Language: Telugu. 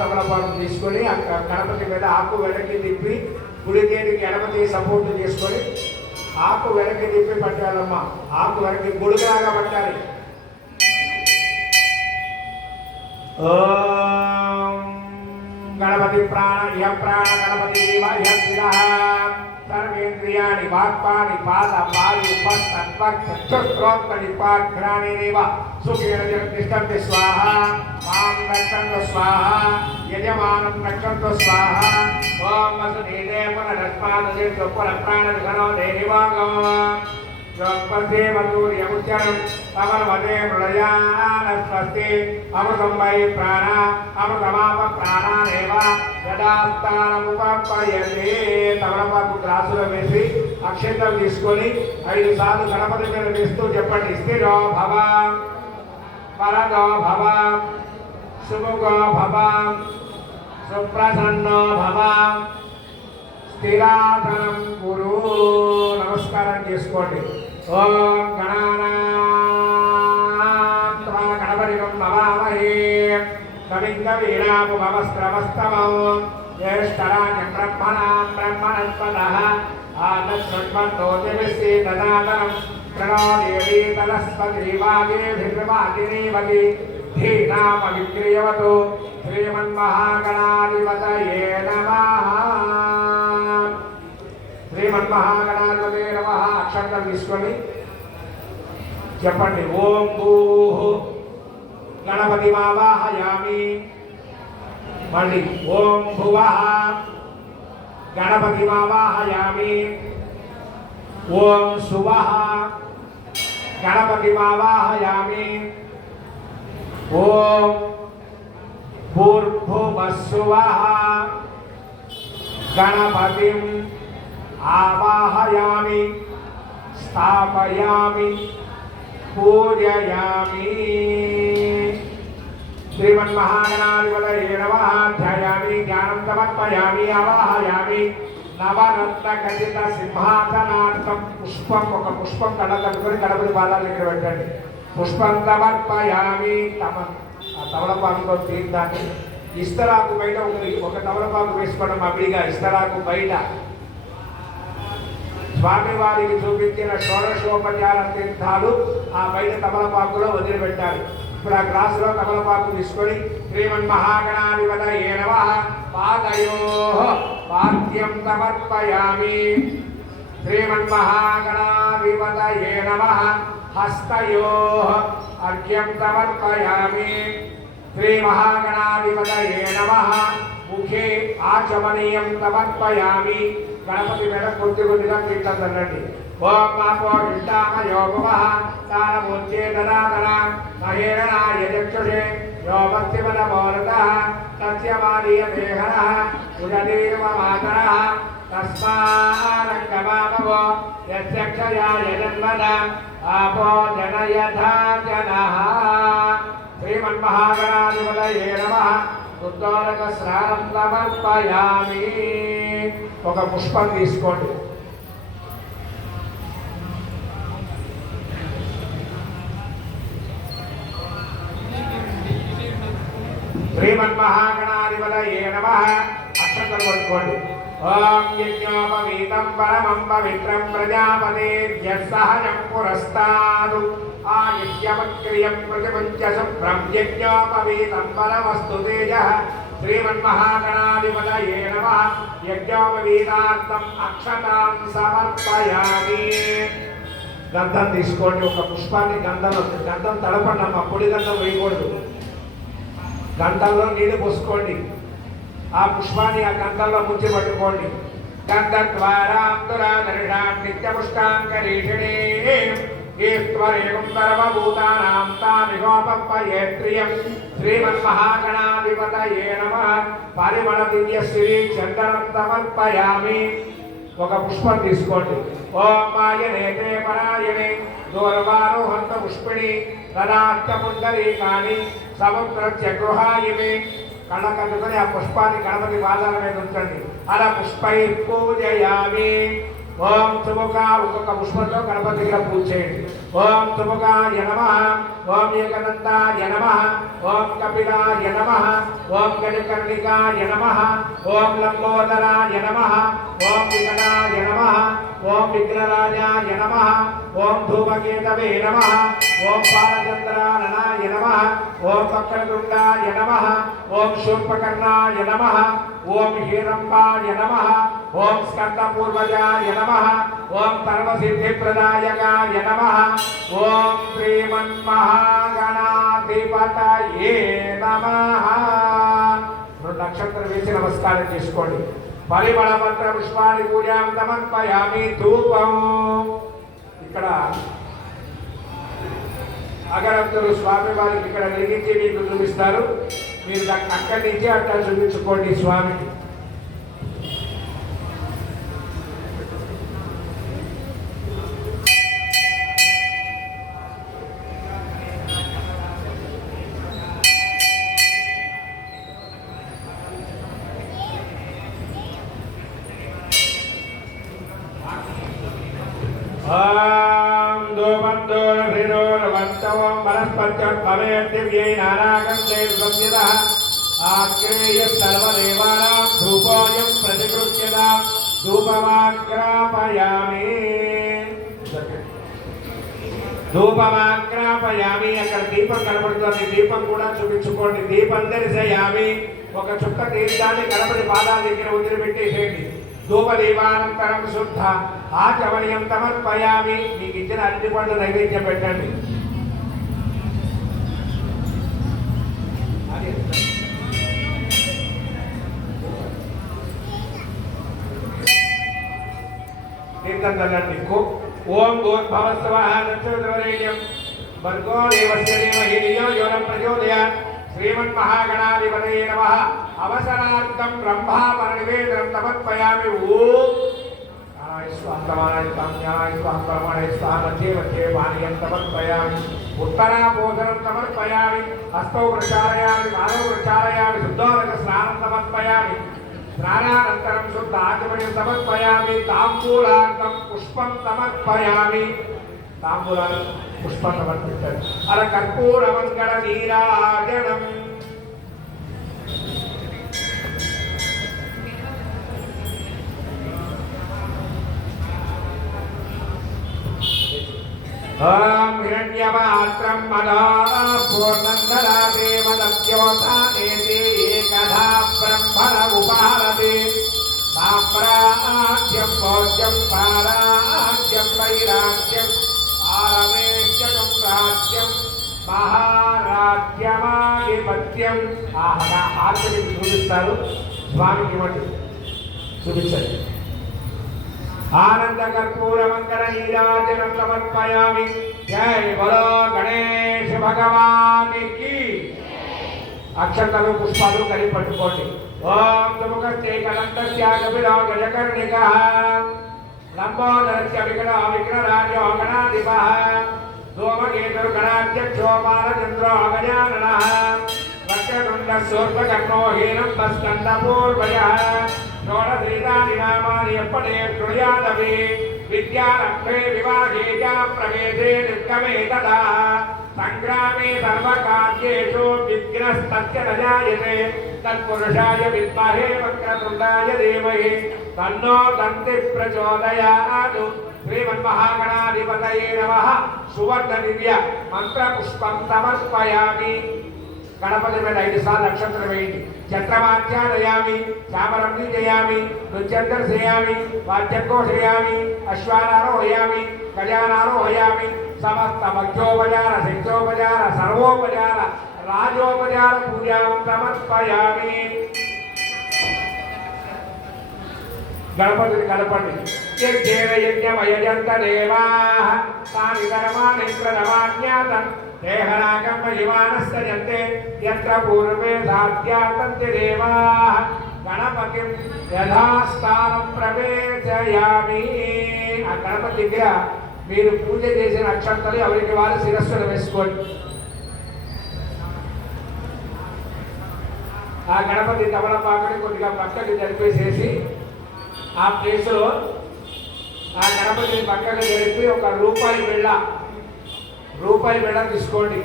తమలపాకు తీసుకొని గణపతి మీద ఆకు వెనక్కి తిప్పి గుడికేటికి గణపతి సపోర్ట్ చేసుకొని ఆకు వెనక్కి తిప్పి పట్టాలమ్మా. ఆకు వెనక్కి గుడిలాగా పట్టాలి. ఓం గణపతి ప్రాణ ఇహ ప్రాణ గణపతి సర్వేంద్రియాణి వాక్పాని పాద వాయు చక్షుస్త్రోత్పనిపాఘ్రాణిరేవ సుఖేన జగతిష్టంతి స్వాహ మాం రక్షంతు స్వాహ యజమానం రక్షంతు స్వాహ ఓం వసుదేవే పునరస్మాద్ పునఃప్రాణ విఘ్నో దేహివాగో యోగపదేవూర్యముచ్చరం తమర్వదే ప్రళయానస్వస్తి అమృతం వై ప్రాణ అమృతమాప ప్రాణానేవ యదాస్తానముపయతే. తమలపాకు గ్లాసులో వేసి అక్షంతలు తీసుకొని 5 సార్లు గణపతి మీద వేస్తూ చెప్పండి. స్థిరో భవ పరదో భవ సుముఖో భవ సుప్రసన్నో భవ స్థిరాసనం గురు. నమస్కారం చేసుకోండి. ఓం గణపతిం నమామహే కవిం కవీనాముపమస్రవస్తమం జ్యేష్ఠరాజం బ్రహ్మణాం బ్రహ్మణస్పదః ఆనశ్వన్మన్నోతిభిస్సి దదాతరం ప్రణో దేవీ తలస్పతి వాగేభిర్వాగినీవతి ధీనామవిక్రియవతు. శ్రీమన్మహాగణాధిపతయే నమః. శ్రీమన్మహాగణాధిపతయే నమః. అక్షంతలు తీసుకొని చెప్పండి. ఓం భూః గణపతిమావాహయామి. మళ్ళీ ఓం భువః గణపతిమావాహయామి. ఓం శువః గణపతిమావాహయామి. ఓం భూర్భువస్సువః గణపతిం ఆవాహయామి స్థాపయామి పూజయామి. శ్రీమన్మహాగణాధిపతయే నమః. ధ్యాయామి జ్ఞానం సమర్పయామి ఆవాహయామి. నవరత్న ఖచ్చిత సింహాసనార్థం పుష్పం ఒక పుష్పం కళ్ళ కట్టుకొని గణపతి పాదాల దగ్గర పెట్టండి. పుష్పం సమర్పయామి. తమలపాకుతో తీర్థాన్ని ఇస్తరాకు బయట ఒక తమలపాకు వేసుకోవడం అవిడిగా ఇస్తరాకు బయట స్వామివారికి చూపించిన షోడశోపచార తీర్థాలు ఆ బయట తమలపాకులో వదిలిపెట్టాలి. ఇప్పుడు ఆ గ్లాసులో తమలపాకు తీసుకొని శ్రీమన్మహాగణాధిపతయే నమః. పాదయోః పాద్యం సమర్పయామి. శ్రీమన్మహాగణాధిపతయే నమః. హస్తయోః అర్ఘ్యం సమర్పయామి. శ్రీమహాగణాధిపతయే నమః. ముఖే ఆచమనీయం సమర్పయామి. గణపతి మీద కొద్దిగా తీర్థండి. ఓం మాపో ఇష్టామయో భువః తారమూర్చే దదాతన మహేరణాయ చక్షుషే యో భక్తిమనమోరతః తస్యమాదీయదేహనః ఉదదీర్మమాతరః తస్మారంగమామవో యస్యక్షయాయ జన్మన ఆపో జనయథా జనః. శ్రీమన్మహాగణాధిపతయే నమః. ఉత్తోరక స్నానం సమర్పయామి. ఒక పుష్పం తీసుకోండి. శ్రీమన్మహాగణాధిపతయే నమః. అక్షంతలు పట్టుకోండి. ఓం యజ్ఞోపవీతం పరమం పవిత్రం ప్రజాపతేర్యస్సహజం పురస్తాదు ఆయుష్యవక్రియం ప్రతిపంచ శుభ్రం యజ్ఞోపవీతం పరమస్తు తేజః. శ్రీమన్మహాగణాధిపతయే నమః. యజ్ఞోపవీతార్థం అక్షతాం సమర్పయామి. గంధం తీసుకోండి. ఒక పుష్పాన్ని గంధం తడపండి. పొడి గంధం వేయకూడదు. గంటల్లో నీళ్ళు పోసుకోండి. ఆ పుష్పాన్ని ఆ గంటల్లో ముంచి పట్టుకోండి. గంధద్వారాంతురాదర్శాం నిత్యపుష్టాంకరీషిణీ ఈశ్వరేవం సర్వభూతానాం తామిగోపప్పయేత్రియం. శ్రీమన్మహాగణాధిపతయే నమః. పరిమళ దివ్యశ్రీ చందనం సమర్పయామి. ఒక పుష్పం తీసుకోండి. ఓం మాయనేతే పరాయణే దూర్వారోహంత పుష్పిణి తదార్థపుండరీకాని సముద్రస్య గృహాయిమే. కళ్ళ కట్టుకొని ఆ పుష్పాన్ని గణపతి పాదాల మీద ఉంచండి. అలా పుష్పై పూజయామి. ఓం తుముఖ ఒక్కొక్క పుష్పంతో గణపతిగా పూజ చేయండి. ఓం తుముఖాయ నమః. ఓం ఏకదంతాయ నమః ఓం కపిలాయ నమః ఓం గజకర్ణికాయ నమః ఓం లంబోదరాయ నమః ఓం వికటాయ నమః ఓం విఘ్నరాజాయ నమః ఓం ధూమకేతవే నమః ఓం బాలచంద్రాననాయ నమః ఓం వక్రతుండాయ నమః ఓం శూర్పకర్ణాయ నమః ఓం హేరంబాయ నమః ఓం స్కందపూర్వజాయ నమః ఓం సర్వసిద్ధిప్రదాయకాయ నమః ఓం శ్రీమన్మహాగణాధిపతయే నమః. రెండు నక్షత్రం వేసి నమస్కారం చేసుకోండి. పరిమళ మంత్ర పుష్పాన్ని పూజాం సమర్పయామి. ధూపం ఇక్కడ అగరత్తులు స్వామి వారికి ఇక్కడ వెలిగించి మీకు చూపిస్తారు. మీరు అక్కడి నుంచి అట్లా చూపించుకోండి స్వామికి. ధూపమాగ్రాపయామి. అక్కడ దీపం కనబడుతుంది, దీపం కూడా చూపించుకోండి. దీపం దర్శయామి. ఒక చుక్క తీర్థాన్ని గణపతి పాదాల దగ్గర వదిలిపెట్టేసేయండి. ధూపదీపానంతరం శుద్ధ ఆచమనీయం సమర్పయామి. మీకు ఇచ్చిన అన్ని పండ్లు నైవేద్యం పెట్టండి. తీర్థం తగ్గండి. ఓం గోద్భవస్వః నక్షత్రవరేణ్యం భర్గో దేవస్య ధీమహి ధియో యో న ప్రచోదయాత్. శ్రీమన్మహాగణాధిపతయే నమః. అవసరార్థం బ్రహ్మాపరనివేదనం సమర్పయామి. ఓం పానీయం సమర్పయామి. ఉత్తరాపోసనం సమర్పయామి. హస్తౌ ప్రచారయామి. మానవ ప్రచారయామి. శుద్ధోదక స్నానం సమర్పయామి. స్నానానంతరం శుద్ధ ఆచమనం సమర్పయామి. తాంబూలార్థం పుష్పం సమర్పయామి. తాంబూలాలు పుష్పం సమర్పించారు. అల కర్పూర మంగళ నీరాజనం. ఓం హిరణ్యపాత్రం మదాపూర్ణందరాదే మదవ్యోతానేతి ఏకధా బ్రహ్మణ ఉపహరతి. సామ్రాజ్యం భోజ్యం పారాజ్యం వైరాగ్యం పారమేశ్యం రాజ్యం మహారాజ్యమాధిపత్యం. ఆర్తిని చూపిస్తారు స్వామికి. ఇవ్వండి, చూపించండి. ఆనంద కర్పూర మంగళ నీరాజనం సమర్పయామి. జై బలో గణేష్ భగవానికి. అక్షతలు పుష్పాలు కలిపి పట్టుకోండి. ఓం దుముఖస్తే కలంతస్య కపిలో గజకర్ణికః లంబోదరస్య విఘ్నరాజో గణాధిపః ధూమకేతుర్గణాధ్యక్షో బాలచంద్రో గజాననః వక్రతుండ శూర్పకర్ణో హేరంబ స్కందపూర్వజః షోడశీతాని నామాని ఎప్పటే శృణుయాదవి. విద్యారంభే వివాహే చ ప్రవేశే నిర్గమే తదా సంగ్రామే సర్వకార్యేషు విఘ్నస్తస్య న జాయతే. తత్పురుషాయ విద్మహే వక్రతుండాయ ధీమహి తన్నో దంతి ప్రచోదయాత్. శ్రీమన్మహాగణాధిపతయే నమః. సువర్ణ దివ్య మంత్రపుష్పం సమర్పయామి. గణపతి మీద 5 సార్లు నక్షత్రం వేయండి. చక్రమాధ్యాదయామి. చామరం నీజయామి. నృత్యందర్శయామి. వాద్యంఘోషయామి. అశ్వానారోహయామి. గజానారోహయామి. సమస్త మధ్యోపచార శిక్షోపచార సర్వోపచార రాజోపచార పూజాం సమర్పయామి. గణపతిని కలపండి. యజ్ఞేన యజ్ఞమయజంత దేవాః తాని ధర్మాణి ప్రథమాజ్ఞాతం దేహనాకమ్మ యువానస్తజంతే యత్ర పూర్వే సాధ్యాతంతి దేవాః గణపతిం యథాస్థానం ప్రవేశయామి. ఆ గణపతి దగ్గర మీరు పూజ చేసిన అక్షంతలు ఎవరికి వారు శిరస్సులు వేసుకోండి. ఆ గణపతి తమలపాకుని కొద్దిగా పక్కకి జరిపేసేసి ఆ ప్లేసులో ఆ గణపతిని పక్కకి జరిపి ఒక రూపాయి బిళ్ళ రూపాయి మెడ తీసుకోండి.